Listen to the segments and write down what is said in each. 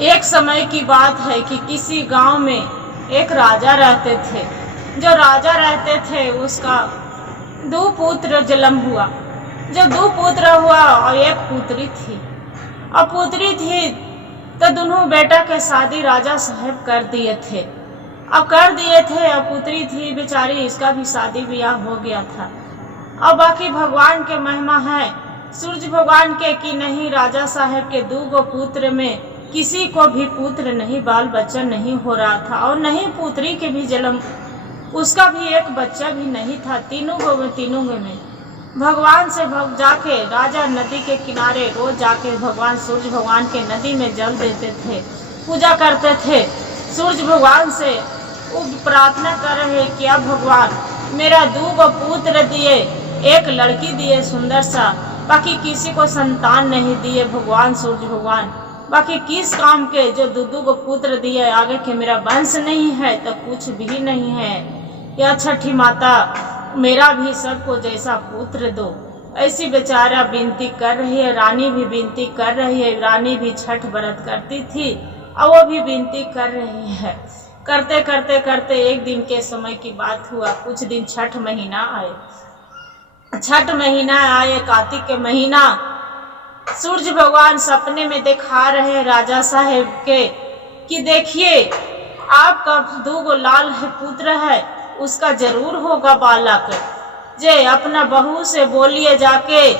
एक समय की बात है कि किसी गांव में एक राजा रहते थे। जो राजा रहते थे उसका दो पुत्र जन्म हुआ। जो दो पुत्र हुआ और एक पुत्री थी। और पुत्री थी तो दोनों बेटा के शादी राजा साहब कर दिए थे। अब कर दिए थे और पुत्री थी बेचारी, इसका भी शादी ब्याह हो गया था। और बाकी भगवान के महिमा है सूर्य भगवान के कि नहीं, राजा साहब के दो पुत्र में किसी को भी पुत्र नहीं, बाल बच्चा नहीं हो रहा था और नहीं पुत्री के भी जन्म, उसका भी एक बच्चा भी नहीं था। तीनों में भगवान से जाके राजा नदी के किनारे रोज जाके भगवान सूर्य भगवान के नदी में जल देते थे, पूजा करते थे। सूर्य भगवान से वो प्रार्थना कर रहे कि अब भगवान मेरा दो पुत्र दिए, एक लड़की दिए सुंदर सा, बाकी किसी को संतान नहीं दिए भगवान सूर्य भगवान। बाकी किस काम के, जो दो पुत्र दिए, आगे के मेरा वंश नहीं है तो कुछ भी नहीं है। या छठी माता मेरा भी सबको जैसा पुत्र दो, ऐसी बेचारा विनती कर रही है। रानी भी विनती कर रही है। रानी भी छठ व्रत करती थी और वो भी विनती कर रही है। करते करते करते एक दिन के समय की बात हुआ। कुछ दिन छठ महीना आए। छठ महीना आए, कार्तिक के महीना, सूर्य भगवान सपने में दिखा रहे राजा साहेब के कि देखिए आपका दो लाल है पुत्र है, उसका जरूर होगा बालक। जे अपना बहू से बोलिए जाके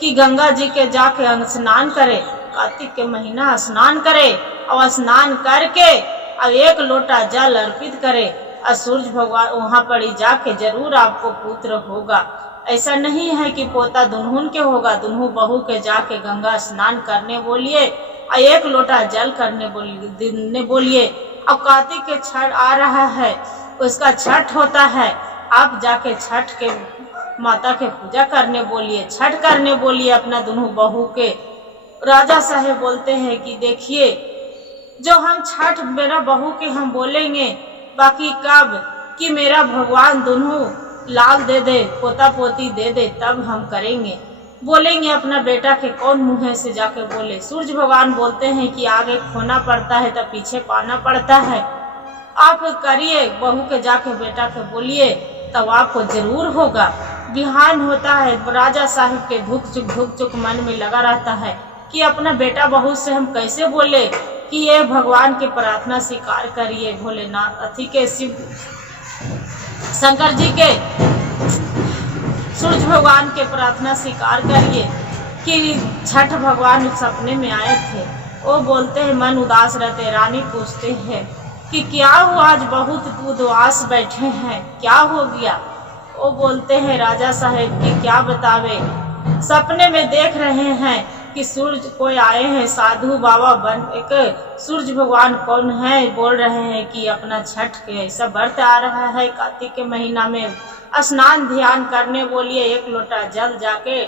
कि गंगा जी के जाके स्नान करे, कार्तिक के महीना स्नान करे और स्नान करके और एक लोटा जल अर्पित करे और सूर्य भगवान वहां पर ही जाके जरूर आपको पुत्र होगा। ऐसा नहीं है कि पोता दुल्हन के होगा। दुल्हन बहू के जाके गंगा स्नान करने बोलिए और एक लोटा जल करने बोलिए। अब कार्तिक के छठ आ रहा है, उसका छठ होता है, आप जाके छठ के माता के पूजा करने बोलिए, छठ करने बोलिए अपना दोनों बहू के। राजा साहेब बोलते हैं कि देखिए जो हम छठ मेरा बहू के हम बोलेंगे, बाकी कब कि मेरा भगवान दोनों लाल दे दे, पोता पोती दे दे, तब हम करेंगे, बोलेंगे अपना बेटा के कौन मुँह से जाके बोले। सूर्य भगवान बोलते हैं कि आगे खोना पड़ता है तो पीछे पाना पड़ता है। आप करिए, बहू के जाके बेटा के बोलिए, तब आपको जरूर होगा। बिहान होता है, राजा साहब के धुक चुक मन में लगा रहता है कि अपना बेटा बहू से हम कैसे बोले कि ये भगवान की प्रार्थना स्वीकार करिए, भोलेनाथ अति के शिव शंकर जी के सूर्य भगवान के प्रार्थना स्वीकार करिए कि छठ भगवान सपने में आए थे। वो बोलते हैं मन उदास रहते। रानी पूछते हैं कि क्या हुआ, आज बहुत उदास बैठे हैं, क्या हो गया। वो बोलते हैं राजा साहेब कि क्या बतावे, सपने में देख रहे हैं कि सूर्य कोई आए हैं साधु बाबा बन एक। सूर्य भगवान कौन है, बोल रहे हैं कि अपना छठ के ऐसा व्रत आ रहा है कार्तिक के महीना में, स्नान ध्यान करने बोलिए, एक लोटा जल जाके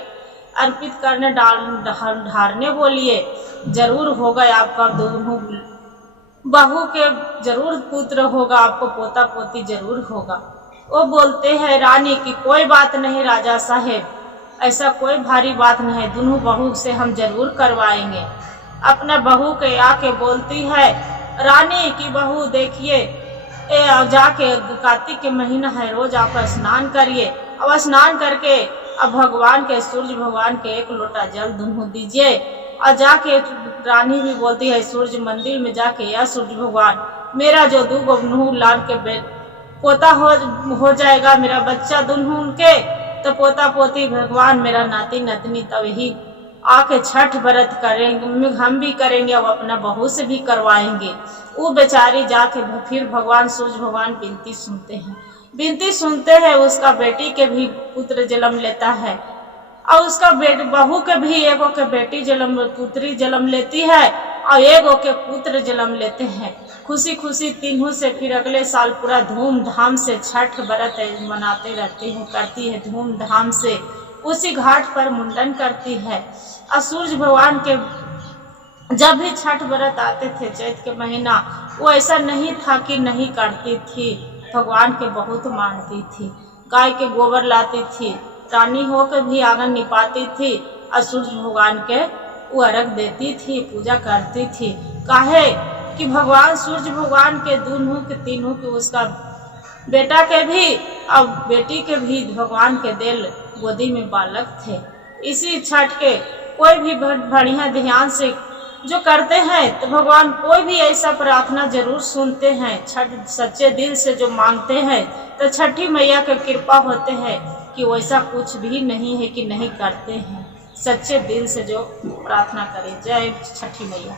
अर्पित करने ढारने बोलिए, जरूर होगा आपका दोनों बहू के जरूर पुत्र होगा, आपको पोता पोती जरूर होगा। वो बोलते हैं रानी की कोई बात नहीं राजा साहेब, ऐसा कोई भारी बात नहीं है, दोनों बहू से हम जरूर करवाएंगे। अपना बहू के आके बोलती है रानी की बहू देखिए जाके कार्तिक के महीना है, रोज आप स्नान करिए, अब स्नान करके अब भगवान के सूर्य भगवान के एक लोटा जल दोनों दीजिए। और जाके रानी भी बोलती है सूर्य मंदिर में जाके, या सूर्य भगवान मेरा जो दो लाल के पोता हो जाएगा, मेरा बच्चा दुल्हन के तो पोता पोती भगवान मेरा नाती नतनी, तब ही आके छठ व्रत करेंगे, हम भी करेंगे और अपना बहू से भी करवाएंगे। वो बेचारी जाके फिर भगवान सूर्य भगवान विनती सुनते हैं, उसका बेटी के भी पुत्र जन्म लेता है और उसका बहू के भी एगो के बेटी पुत्री जन्म लेती है और एगो के पुत्र जन्म लेते हैं। खुशी खुशी तीनों से फिर अगले साल पूरा धूमधाम से छठ व्रत मनाते रहते हैं, करती है धूमधाम से। उसी घाट पर मुंडन करती है। और सूर्य भगवान के जब भी छठ व्रत आते थे चैत के महीना, वो ऐसा नहीं था कि नहीं करती थी, भगवान के बहुत मानती थी। गाय के गोबर लाती थी, रानी होकर भी आंगन निपाती थी और सूर्य भगवान के वो अर्घ देती थी, पूजा करती थी। काहे कि भगवान सूर्य भगवान के दूनों के तीनों के उसका बेटा के भी और बेटी के भी भगवान के दिल गोदी में बालक थे। इसी छठ के कोई भी बढ़िया ध्यान से जो करते हैं तो भगवान कोई भी ऐसा प्रार्थना जरूर सुनते हैं। छठ सच्चे दिल से जो मांगते हैं तो छठी मैया की कृपा होते हैं कि वैसा कुछ भी नहीं है कि नहीं करते हैं। सच्चे दिल से जो प्रार्थना करें। जय छठी मैया।